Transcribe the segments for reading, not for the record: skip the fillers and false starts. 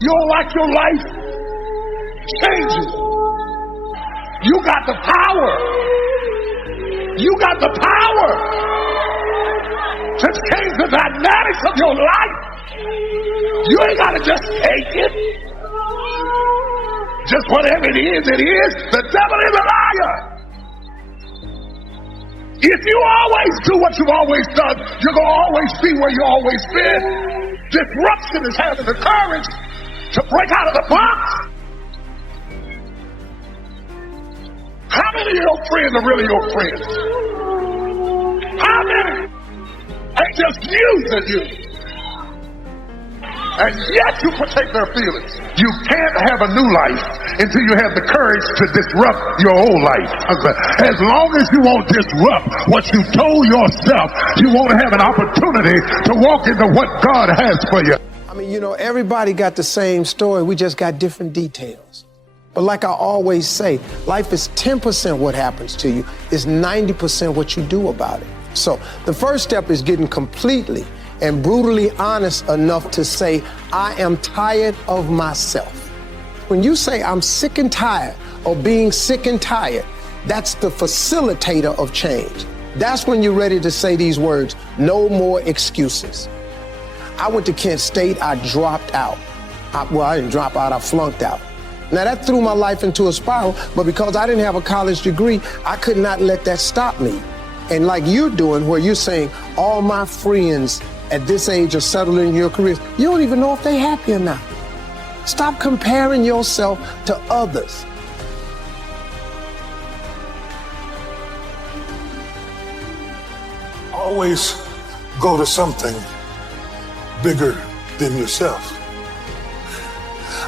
You don't like your life? Change it. You got the power. You got the power to change the dynamics of your life. You ain't got to just take it. Just whatever it is, it is. The devil is a liar. If you always do what you've always done, you're going to always be where you've always been. Disruption is having the courage to break out of the box. How many of your friends are really your friends? How many? They just using you. And yet you protect their feelings. You can't have a new life until you have the courage to disrupt your old life. As long as you won't disrupt what you told yourself, you won't have an opportunity to walk into what God has for you. I mean, you know, everybody got the same story. We just got different details. But like I always say, life is 10% what happens to you. It's 90% what you do about it. So the first step is getting completely and brutally honest enough to say, I am tired of myself. When you say I'm sick and tired of being sick and tired, that's the facilitator of change. That's when you're ready to say these words, no more excuses. I went to Kent State, I dropped out. I didn't drop out, I flunked out. Now that threw my life into a spiral, but because I didn't have a college degree, I could not let that stop me. And like you're doing, where you're saying all my friends at this age are settled in your careers, you don't even know if they're happy or not. Stop comparing yourself to others. Always go to something bigger than yourself.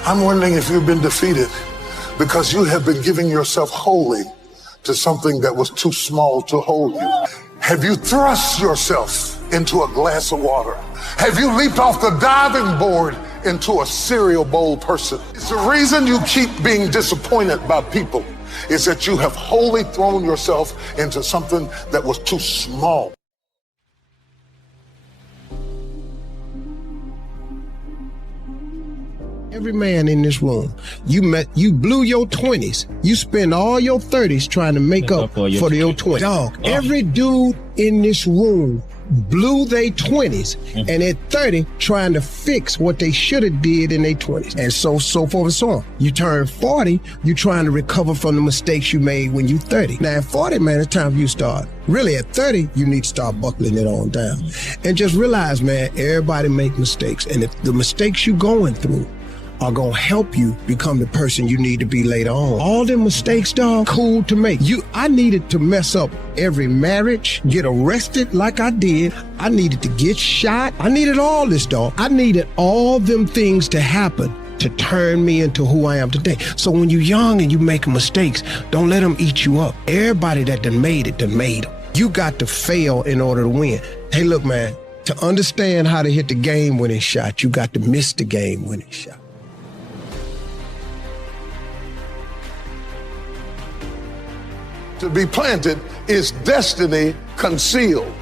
I'm wondering if you've been defeated because you have been giving yourself wholly to something that was too small to hold you. Have you thrust yourself into a glass of water? Have you leaped off the diving board into a cereal bowl person? It's the reason you keep being disappointed by people is that you have wholly thrown yourself into something that was too small. Every man in this room, you blew your 20s. You spend all your 30s trying to make up for your 20s. Dog, every dude in this room blew their 20s and at 30 trying to fix what they should have did in their 20s. And so forth and so on. You turn 40, you trying to recover from the mistakes you made when you 30. Now at 40, man, it's time for you to start. Really at 30, you need to start buckling it on down. And just realize, man, everybody make mistakes. And if the mistakes you going through are gonna help you become the person you need to be later on. All them mistakes, dog, cool to make. I needed to mess up every marriage, get arrested like I did. I needed to get shot. I needed all this, dog. I needed all them things to happen to turn me into who I am today. So when you're young and you make mistakes, don't let them eat you up. Everybody that done made it, done made them. You got to fail in order to win. Hey, look, man, to understand how to hit the game-winning shot, you got to miss the game-winning shot. To be planted is destiny concealed.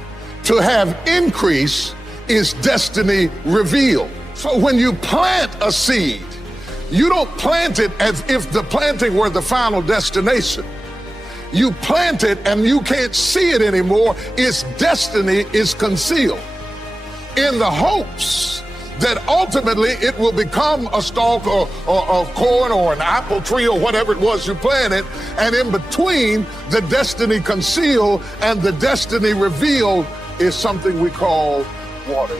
To have increase is destiny revealed. So when you plant a seed, you don't plant it as if the planting were the final destination. You plant it and you can't see it anymore. Its destiny is concealed in the hopes that ultimately it will become a stalk or corn or an apple tree or whatever it was you planted. And in between the destiny concealed and the destiny revealed is something we call water.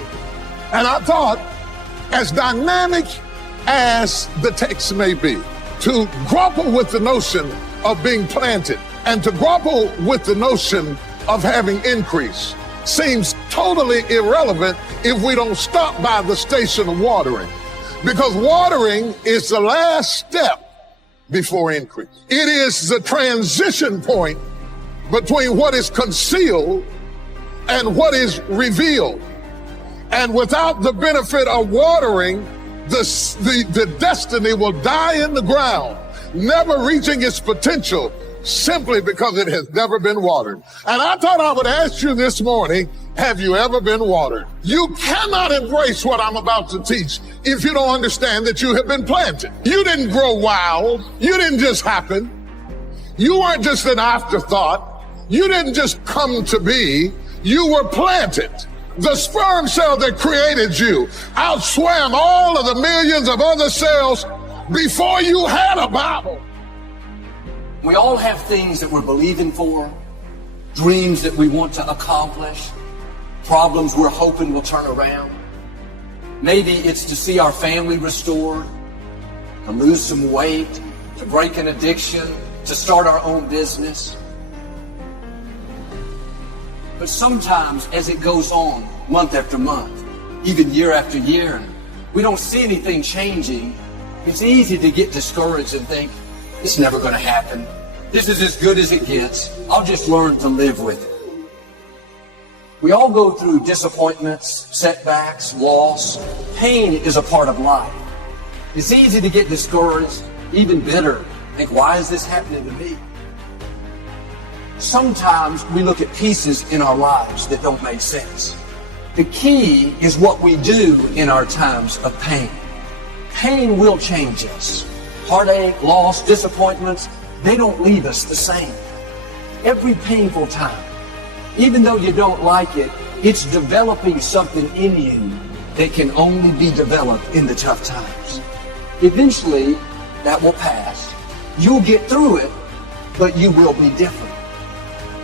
And I thought, as dynamic as the text may be, to grapple with the notion of being planted and to grapple with the notion of having increase seems totally irrelevant if we don't stop by the station of watering. Because watering is the last step before increase. It is the transition point between what is concealed and what is revealed. And without the benefit of watering, the destiny will die in the ground, never reaching its potential, simply because it has never been watered. And I thought I would ask you this morning, have you ever been watered. You cannot embrace what I'm about to teach if you don't understand that you have been planted. You didn't grow wild. You didn't just happen. You weren't just an afterthought. You didn't just come to be. You were planted. The sperm cell that created you outswam all of the millions of other cells before you had a Bible. We all have things that we're believing for, dreams that we want to accomplish, problems we're hoping will turn around. Maybe it's to see our family restored, to lose some weight, to break an addiction, to start our own business. But sometimes as it goes on, month after month, even year after year, we don't see anything changing. It's easy to get discouraged and think, it's never going to happen. This is as good as it gets. I'll just learn to live with it. We all go through disappointments, setbacks, loss. Pain is a part of life. It's easy to get discouraged, even bitter. Think, why is this happening to me? Sometimes we look at pieces in our lives that don't make sense. The key is what we do in our times of pain. Pain will change us. Heartache, loss, disappointments, they don't leave us the same. Every painful time, even though you don't like it, it's developing something in you that can only be developed in the tough times. Eventually, that will pass. You'll get through it, but you will be different.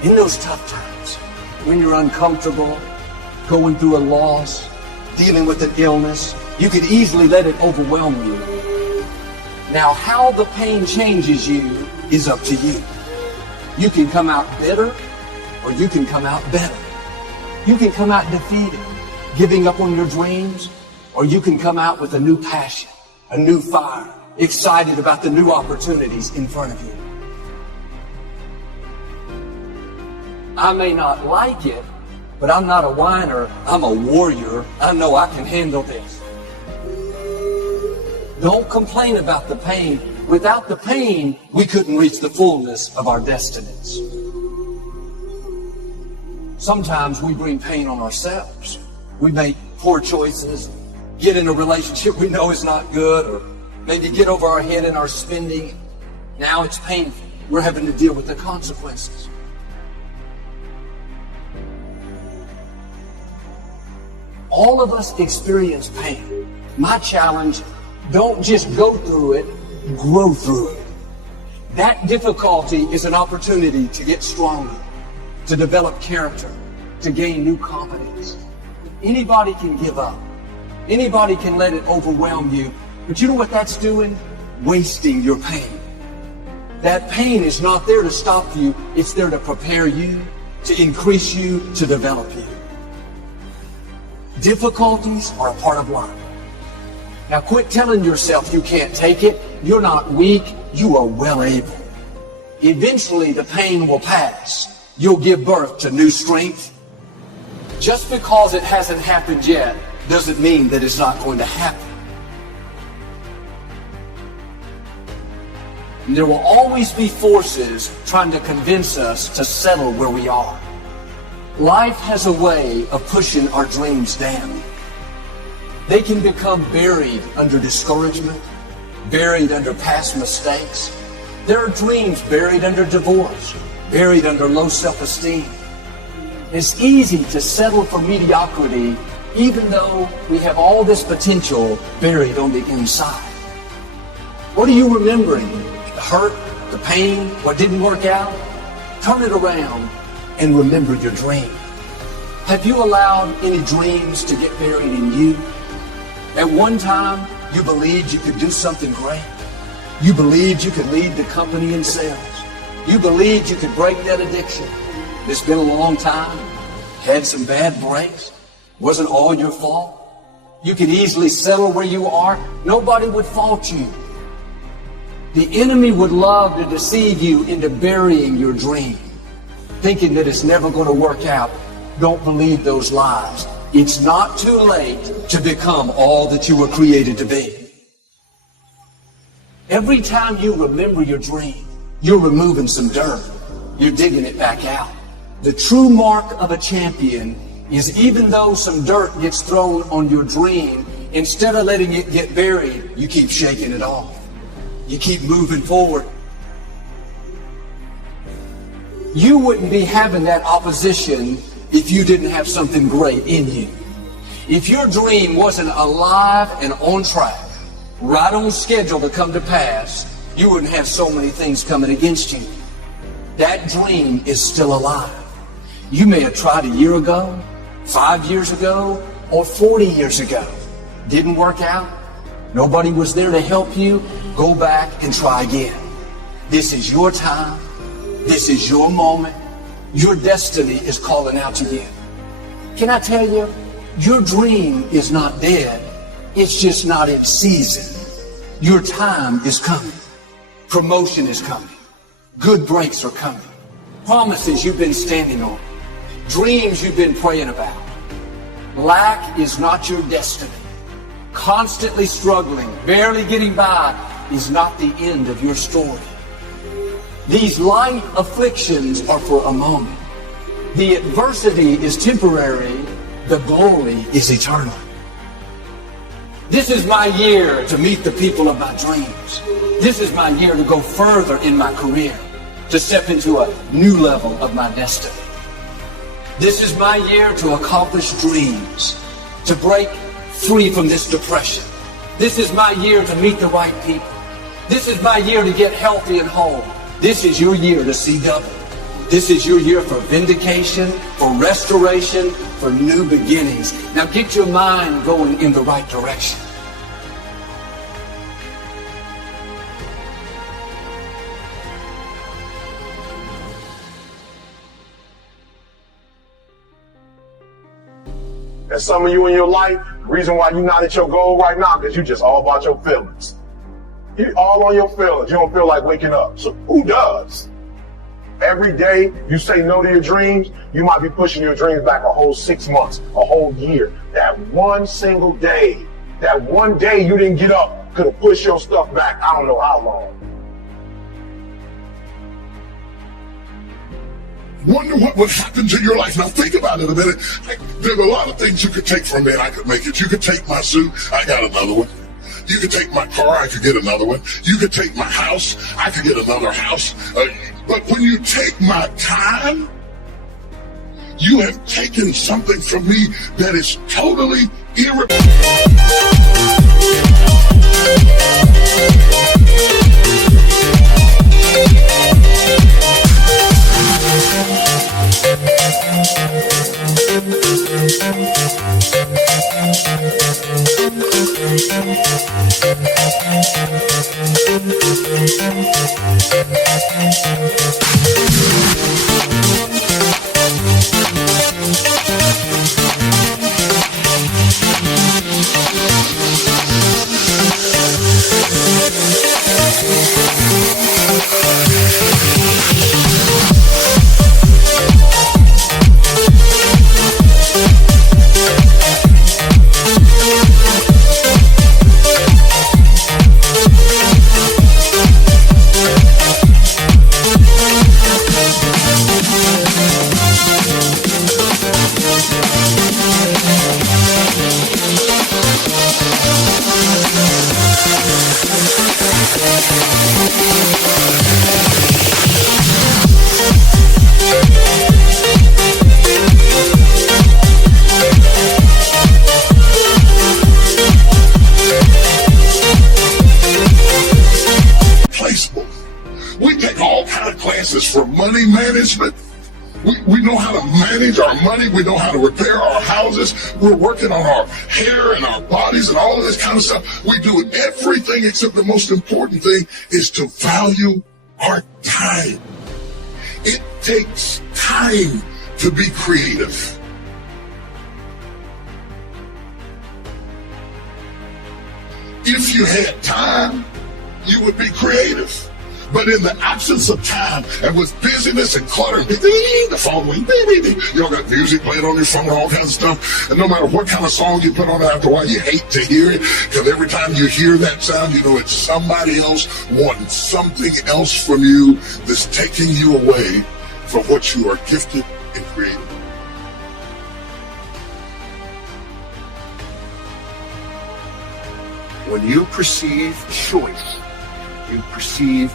In those tough times, when you're uncomfortable, going through a loss, dealing with an illness, you could easily let it overwhelm you. Now, how the pain changes you is up to you. You can come out bitter, or you can come out better. You can come out defeated, giving up on your dreams, or you can come out with a new passion, a new fire, excited about the new opportunities in front of you. I may not like it, but I'm not a whiner. I'm a warrior. I know I can handle this. Don't complain about the pain. Without the pain, we couldn't reach the fullness of our destinies. Sometimes we bring pain on ourselves. We make poor choices, get in a relationship we know is not good, or maybe get over our head in our spending. Now it's painful. We're having to deal with the consequences. All of us experience pain. My challenge, don't just go through it, grow through it. That difficulty is an opportunity to get stronger, to develop character, to gain new confidence. Anybody can give up. Anybody can let it overwhelm you. But you know what that's doing? Wasting your pain. That pain is not there to stop you. It's there to prepare you, to increase you, to develop you. Difficulties are a part of life. Now quit telling yourself you can't take it. You're not weak. You are well able. Eventually the pain will pass. You'll give birth to new strength. Just because it hasn't happened yet doesn't mean that it's not going to happen. And there will always be forces trying to convince us to settle where we are. Life has a way of pushing our dreams down. They can become buried under discouragement, buried under past mistakes. There are dreams buried under divorce, buried under low self-esteem. It's easy to settle for mediocrity even though we have all this potential buried on the inside. What are you remembering? The hurt, the pain, what didn't work out? Turn it around and remember your dream. Have you allowed any dreams to get buried in you? At one time, you believed you could do something great. You believed you could lead the company in sales. You believed you could break that addiction. It's been a long time. Had some bad breaks. Wasn't all your fault. You could easily settle where you are. Nobody would fault you. The enemy would love to deceive you into burying your dream, thinking that it's never going to work out. Don't believe those lies. It's not too late to become all that you were created to be. Every time you remember your dream, you're removing some dirt. You're digging it back out. The true mark of a champion is even though some dirt gets thrown on your dream, instead of letting it get buried, you keep shaking it off. You keep moving forward. You wouldn't be having that opposition if you didn't have something great in you. If your dream wasn't alive and on track, right on schedule to come to pass, you wouldn't have so many things coming against you. That dream is still alive. You may have tried a year ago, 5 years ago, or 40 years ago. Didn't work out. Nobody was there to help you. Go back and try again. This is your time. This is your moment. Your destiny is calling out to you. Can I tell you, your dream is not dead. It's just not in season. Your time is coming. Promotion is coming. Good breaks are coming. Promises you've been standing on. Dreams you've been praying about. Lack is not your destiny. Constantly struggling, barely getting by is not the end of your story. These light afflictions are for a moment. The adversity is temporary. The glory is eternal. This is my year to meet the people of my dreams. This is my year to go further in my career, to step into a new level of my destiny. This is my year to accomplish dreams, to break free from this depression. This is my year to meet the right people. This is my year to get healthy and whole. This is your year to see double. This is your year for vindication, for restoration, for new beginnings. Now get your mind going in the right direction. And some of you in your life, the reason why you're not at your goal right now, because you're just all about your feelings. You're all on your feelings. You don't feel like waking up. So who does? Every day you say no to your dreams, you might be pushing your dreams back a whole 6 months, a whole year. That one single day, that one day you didn't get up could have pushed your stuff back I don't know how long. Wonder what would happen to your life. Now think about it a minute. There's a lot of things you could take from me and I could make it. You could take my suit, I got another one. You could take my car, I could get another one. You could take my house, I could get another house. But when you take my time, you have taken something from me that is totally irreplaceable. We take all kind of classes for money management. We know how to manage our money. We know how to repair our houses. We're working on our hair and our bodies and all of this kind of stuff. We do everything except the most important thing is to value our time. It takes time to be creative. If you had time, you would be creative. But in the absence of time and with busyness and clutter, the phone went, you know, got music playing on your phone, all kinds of stuff. And no matter what kind of song you put on it, after a while, you hate to hear it. Because every time you hear that sound, you know it's somebody else wanting something else from you that's taking you away from what you are gifted and creative. When you perceive choice, you perceive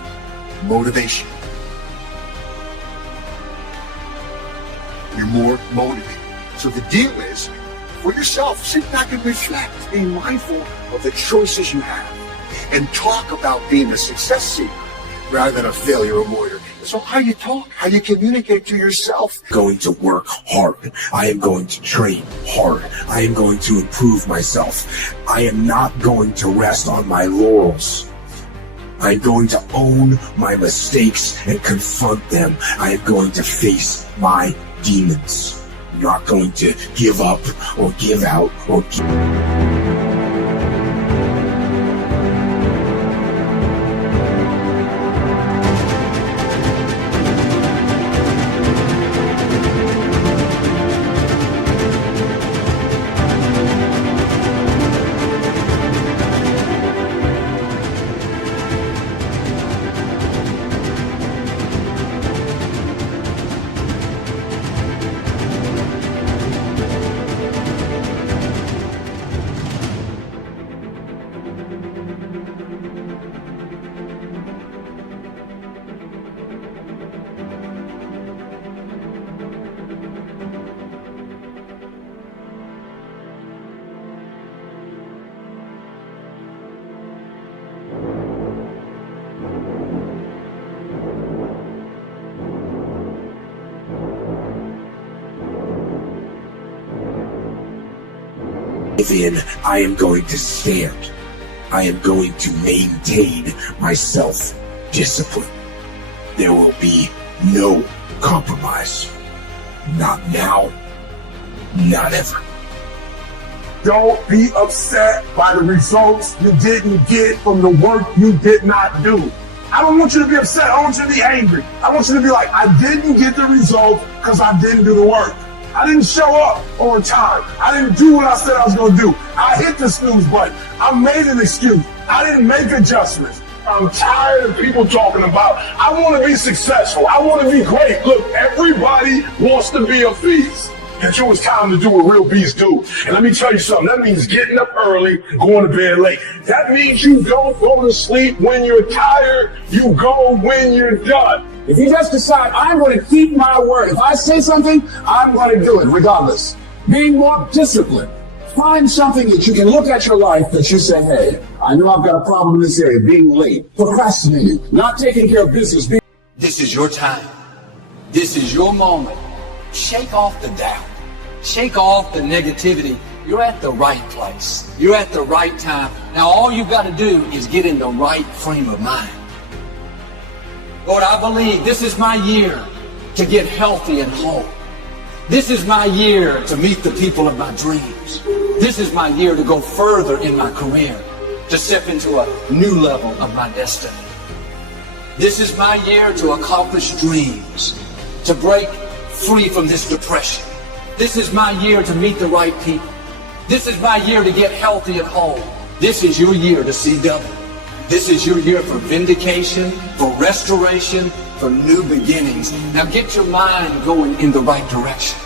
motivation. You're more motivated. So the deal is, for yourself, sit back and reflect, being mindful of the choices you have, and talk about being a success seeker rather than a failure avoider. So how you talk, how you communicate to yourself. Going to work hard. I am going to train hard. I am going to improve myself. I am not going to rest on my laurels. I'm going to own my mistakes and confront them. I am going to face my demons. I'm not going to give up or give out or in, I am going to stand. I am going to maintain my self-discipline. There will be no compromise. Not now, not ever. Don't be upset by the results you didn't get from the work you did not do. I don't want you to be upset. I want you to be angry. I want you to be like, I didn't get the result because I didn't do the work. I didn't show up on time. I didn't do what I said I was going to do. I hit the snooze button. I made an excuse. I didn't make adjustments. I'm tired of people talking about, I want to be successful. I want to be great. Look, everybody wants to be a beast. Until it's time to do what real beasts do. And let me tell you something. That means getting up early, going to bed late. That means you don't go to sleep when you're tired. You go when you're done. If you just decide, I'm going to keep my word. If I say something, I'm going to do it regardless. Being more disciplined. Find something that you can look at your life that you say, hey, I know I've got a problem in this area. Being late, procrastinating, not taking care of business. This is your time. This is your moment. Shake off the doubt. Shake off the negativity. You're at the right place. You're at the right time. Now all you've got to do is get in the right frame of mind. Lord, I believe this is my year to get healthy and whole. This is my year to meet the people of my dreams. This is my year to go further in my career, to step into a new level of my destiny. This is my year to accomplish dreams, to break free from this depression. This is my year to meet the right people. This is my year to get healthy and whole. This is your year to see double. This is your year for vindication, for restoration, for new beginnings. Now get your mind going in the right direction.